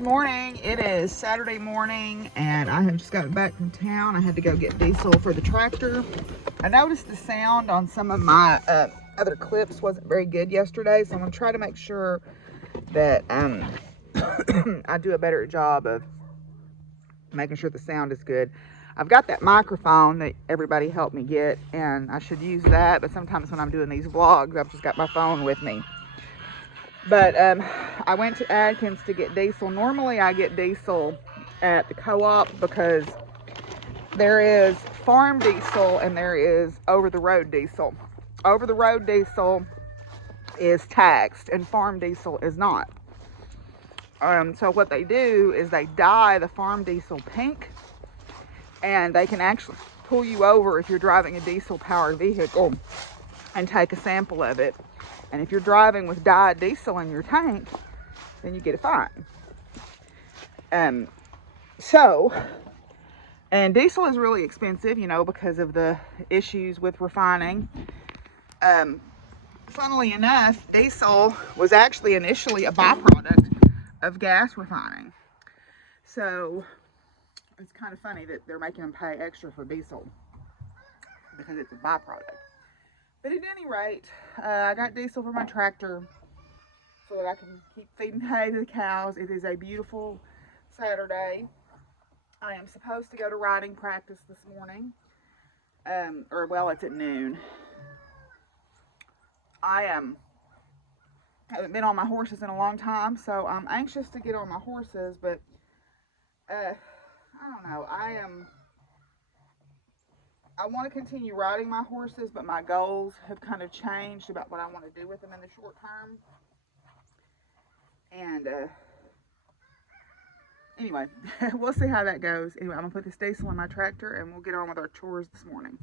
Good morning. It is Saturday morning and I have just gotten back from town. I had to go get diesel for the tractor. I noticed the sound on some of my other clips wasn't very good yesterday, so I'm going to try to make sure that I do a better job of making sure the sound is good. I've got that microphone that everybody helped me get, and I should use that, but sometimes when I'm doing these vlogs, I've just got my phone with me. But I went to Adkins to get diesel. Normally I get diesel at the co-op because there is farm diesel and there is over-the-road diesel. Over-the-road diesel is taxed and farm diesel is not. So what they do is they dye the farm diesel pink, and they can actually pull you over if you're driving a diesel powered vehicle and take a sample of it. And if you're driving with dyed diesel in your tank, then you get a fine. And diesel is really expensive, you know, because of the issues with refining. Funnily enough, diesel was actually initially a byproduct of gas refining. So it's kind of funny that they're making them pay extra for diesel because it's a byproduct. But at any rate, I got diesel for my tractor so that I can keep feeding hay to the cows. It is a beautiful Saturday. I am supposed to go to riding practice this morning. Well, it's at noon. I haven't been on my horses in a long time, so I'm anxious to get on my horses, but I don't know. I want to continue riding my horses, but my goals have kind of changed about what I want to do with them in the short term. And anyway, we'll see how that goes. Anyway, I'm going to put this diesel in my tractor and we'll get on with our chores this morning.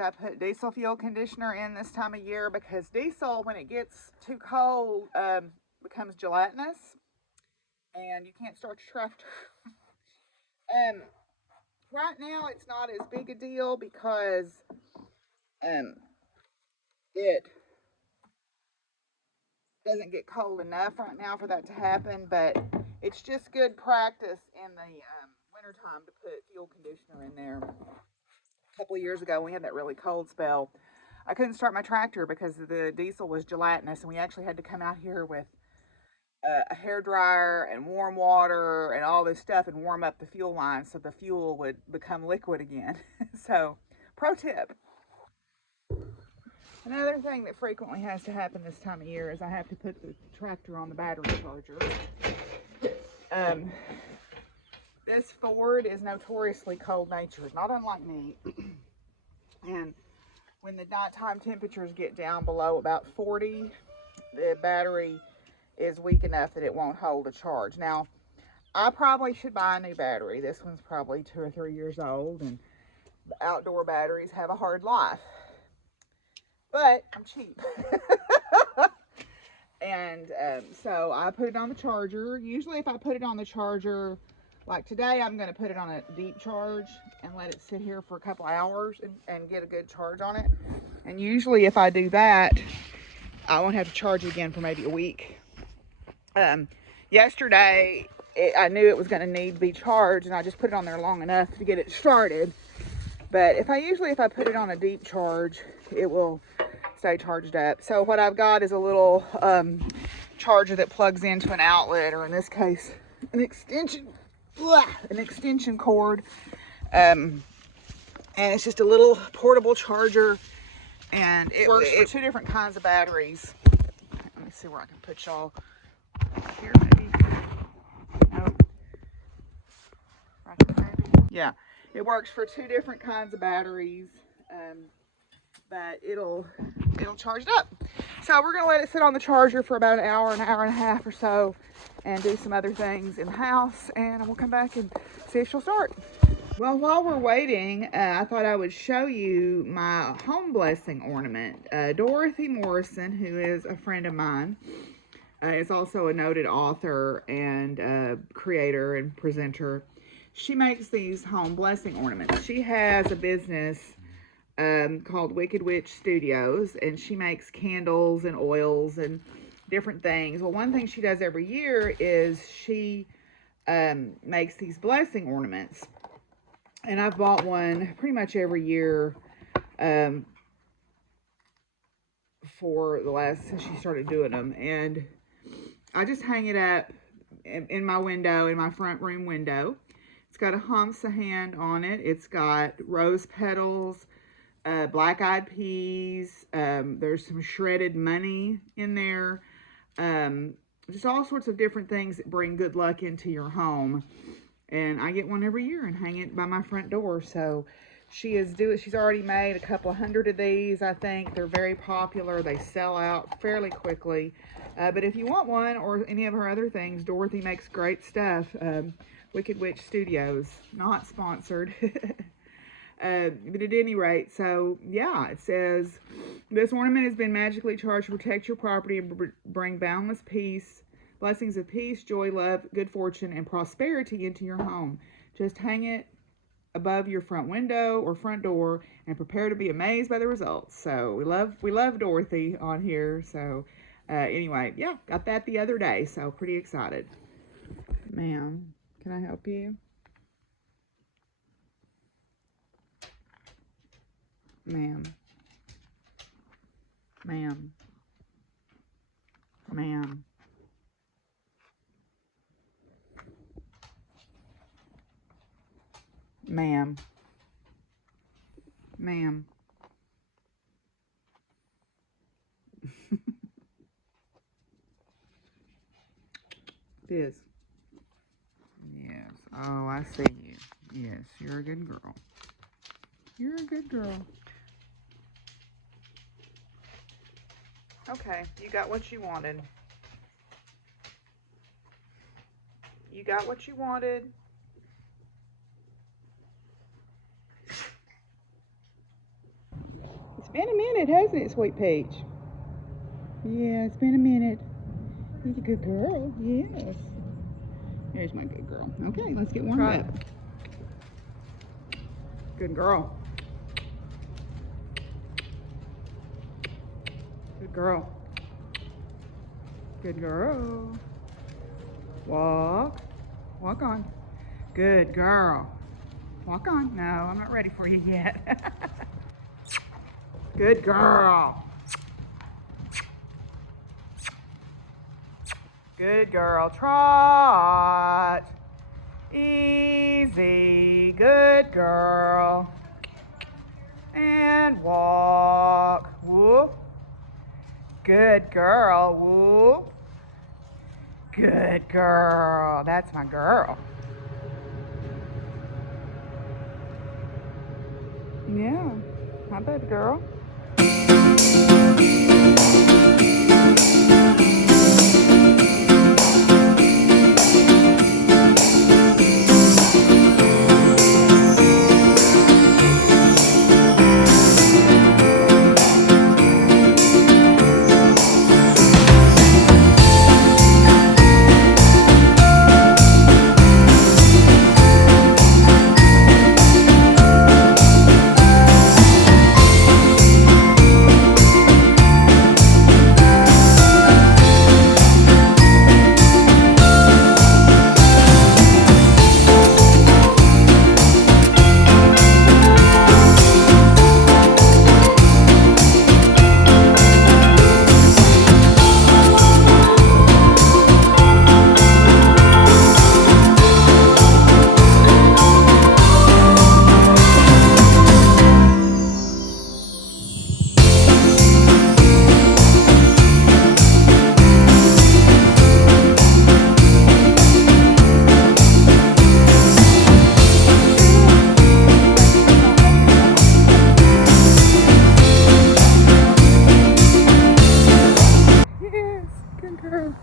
I put diesel fuel conditioner in this time of year because diesel, when it gets too cold, becomes gelatinous and you can't start your tractor. Right now it's not as big a deal because it doesn't get cold enough right now for that to happen, but it's just good practice in the wintertime to put fuel conditioner in there. A couple of years ago when we had that really cold spell, I couldn't start my tractor because the diesel was gelatinous, and we actually had to come out here with a hair dryer and warm water and all this stuff and warm up the fuel line so the fuel would become liquid again. So, pro tip. Another thing that frequently has to happen this time of year is I have to put the tractor on the battery charger. This Ford is notoriously cold-natured, not unlike me. And when the nighttime temperatures get down below about 40, the battery is weak enough that it won't hold a charge. Now, I probably should buy a new battery. This one's probably 2 or 3 years old, and the outdoor batteries have a hard life. But I'm cheap. And so I put it on the charger. Usually if I put it on the charger, like today, I'm going to put it on a deep charge and let it sit here for a couple hours and get a good charge on it. And usually if I do that, I won't have to charge it again for maybe a week. Yesterday, I knew it was going to need to be charged, and I just put it on there long enough to get it started. But if I put it on a deep charge, it will stay charged up. So what I've got is a little charger that plugs into an outlet, or in this case, an extension cord, and it's just a little portable charger, and it works for 2 different kinds of batteries. Let me see where I can put y'all here, maybe. Nope. Yeah, it works for 2 different kinds of batteries, but it'll charge it up. So we're gonna let it sit on the charger for about an hour and a half or so, and do some other things in the house, and we'll come back and see if she'll start. Well, while we're waiting, I thought I would show you my home blessing ornament. Dorothy Morrison, who is a friend of mine, is also a noted author and creator and presenter. She makes these home blessing ornaments. She has a business called Wicked Witch Studios, and she makes candles and oils and different things. Well, one thing she does every year is she makes these blessing ornaments. And I've bought one pretty much every year for the last, since she started doing them. And I just hang it up in my window, in my front room window. It's got a humsa hand on it. It's got rose petals, black-eyed peas. There's some shredded money in there. Just all sorts of different things that bring good luck into your home. And I get one every year and hang it by my front door. So she's already made a couple of hundred of these, I think. They're very popular. They sell out fairly quickly. But if you want one or any of her other things, Dorothy makes great stuff. Wicked Witch Studios, not sponsored. But at any rate, so yeah, it says, this ornament has been magically charged to protect your property and bring boundless peace, blessings of peace, joy, love, good fortune, and prosperity into your home. Just hang it above your front window or front door and prepare to be amazed by the results. So we love Dorothy on here. So anyway, yeah, got that the other day. So pretty excited. Ma'am, can I help you? Ma'am. Ma'am. Ma'am. Ma'am. Ma'am. Fizz. Yes. Oh, I see you. Yes, you're a good girl. You're a good girl. Okay, you got what you wanted. You got what you wanted. It's been a minute, hasn't it, Sweet Peach? Yeah, it's been a minute. You're a good girl. Yes. Here's my good girl. Okay, let's get warmed up. Good girl. Good girl. Good girl. Walk. Walk on. Good girl. Walk on. No, I'm not ready for you yet. Good girl. Good girl. Trot. Easy. Good girl. And walk. Whoop. Good girl. Whoop. Good girl. That's my girl. Yeah. Hi, baby girl. Good girl.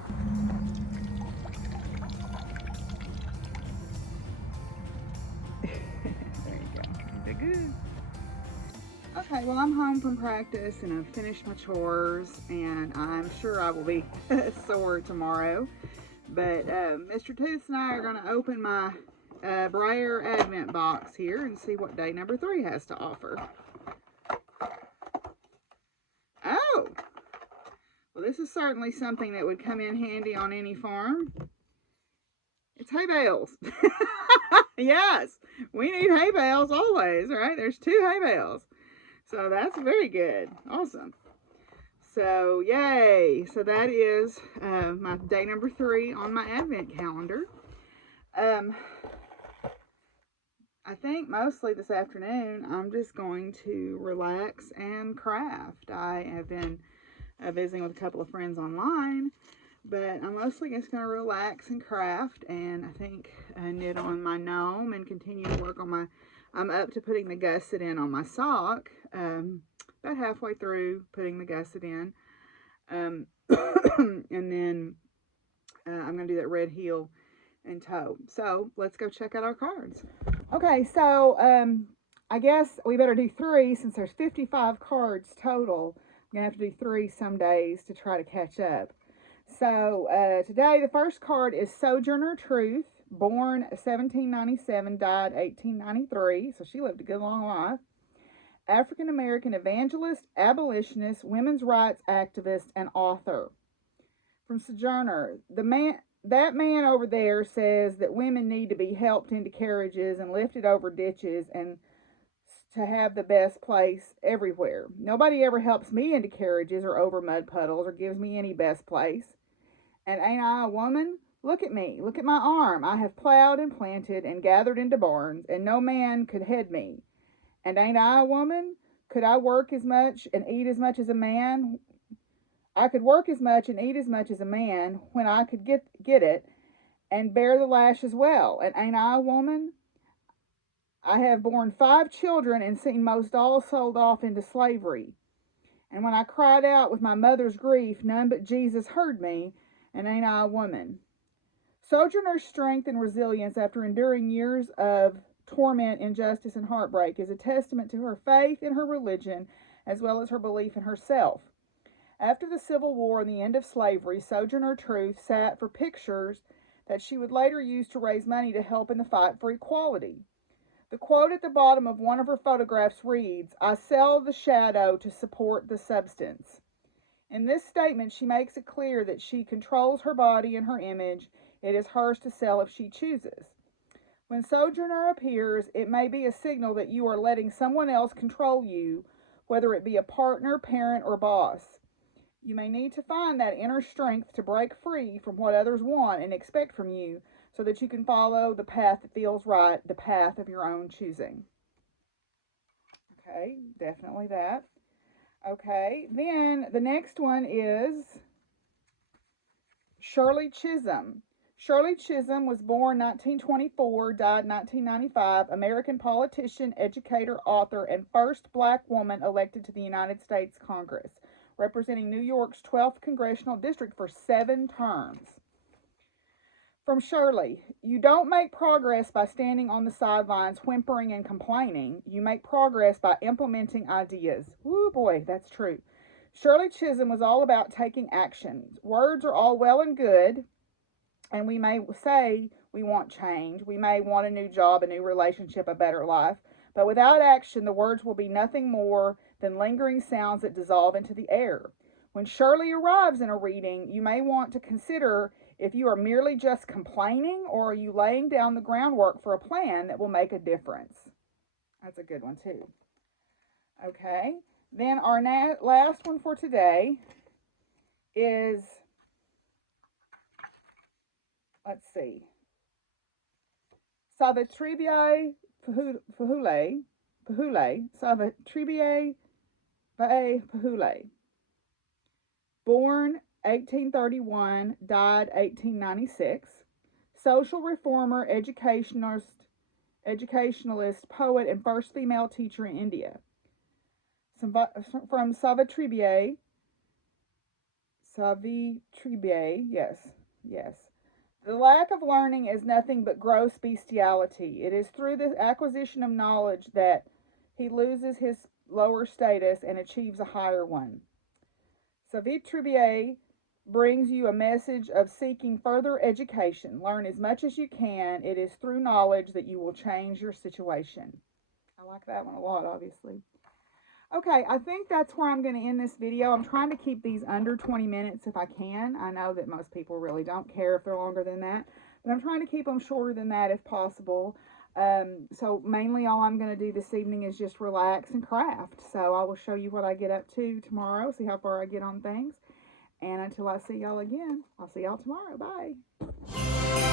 There you go. You did good. Okay, well, I'm home from practice and I've finished my chores, and I'm sure I will be sore tomorrow. But Mr. Tooth and I are going to open my Brayer Advent box here and see what day number 3 has to offer. Oh! Well, this is certainly something that would come in handy on any farm. It's hay bales. Yes, we need hay bales always, right? There's 2 hay bales. So that's very good. Awesome. So, yay. So that is my day number 3 on my Advent calendar. I think mostly this afternoon I'm just going to relax and craft. I have been visiting with a couple of friends online, but I'm mostly just going to relax and craft, and I think knit on my gnome and continue to work on my, I'm up to putting the gusset in on my sock, about halfway through putting the gusset in, and then I'm going to do that red heel and toe. So let's go check out our cards. Okay, so I guess we better do 3 since there's 55 cards total. I'm going to have to do 3 some days to try to catch up. So today the first card is Sojourner Truth, born 1797, died 1893. So she lived a good long life. African American evangelist, abolitionist, women's rights activist, and author. From Sojourner, that man over there says that women need to be helped into carriages and lifted over ditches and to have the best place everywhere. Nobody ever helps me into carriages or over mud puddles or gives me any best place. And ain't I a woman? Look at me. Look at my arm. I have plowed and planted and gathered into barns, and no man could head me. And ain't I a woman? Could I work as much and eat as much as a man? I could work as much and eat as much as a man when I could get it and bear the lash as well. And ain't I a woman? I have borne 5 children and seen most all sold off into slavery. And when I cried out with my mother's grief, none but Jesus heard me, and ain't I a woman? Sojourner's strength and resilience after enduring years of torment, injustice, and heartbreak is a testament to her faith in her religion as well as her belief in herself. After the Civil War and the end of slavery, Sojourner Truth sat for pictures that she would later use to raise money to help in the fight for equality. The quote at the bottom of one of her photographs reads, "I sell the shadow to support the substance." In this statement, she makes it clear that she controls her body and her image. It is hers to sell if she chooses. When Sojourner appears, it may be a signal that you are letting someone else control you, whether it be a partner, parent, or boss. You may need to find that inner strength to break free from what others want and expect from you so that you can follow the path that feels right, the path of your own choosing. Okay, definitely that. Okay, then the next one is Shirley Chisholm. Shirley Chisholm was born 1924, died 1995, American politician, educator, author, and first black woman elected to the United States Congress, representing New York's 12th Congressional District for 7 terms. From Shirley, you don't make progress by standing on the sidelines whimpering and complaining. You make progress by implementing ideas. Woo boy, that's true. Shirley Chisholm was all about taking action. Words are all well and good, and we may say we want change. We may want a new job, a new relationship, a better life. But without action, the words will be nothing more than lingering sounds that dissolve into the air. When Shirley arrives in a reading, you may want to consider if you are merely just complaining or are you laying down the groundwork for a plan that will make a difference. That's a good one too. Okay, then our last one for today is, let's see, Savitribai Phule, Savitribai Phule, born 1831, died 1896, social reformer, educationalist, poet, and first female teacher in India. From Savitribai, Savitribier, yes. The lack of learning is nothing but gross bestiality. It is through the acquisition of knowledge that he loses his lower status and achieves a higher one. Savitribier brings you a message of seeking further education. Learn as much as you can. It is through knowledge that you will change your situation. I like that one a lot, obviously. Okay, I think that's where I'm going to end this video. I'm trying to keep these under 20 minutes if I can. I know that most people really don't care if they're longer than that, but I'm trying to keep them shorter than that if possible. So mainly all I'm going to do this evening is just relax and craft. So I will show you what I get up to tomorrow, see how far I get on things. And until I see y'all again, I'll see y'all tomorrow. Bye.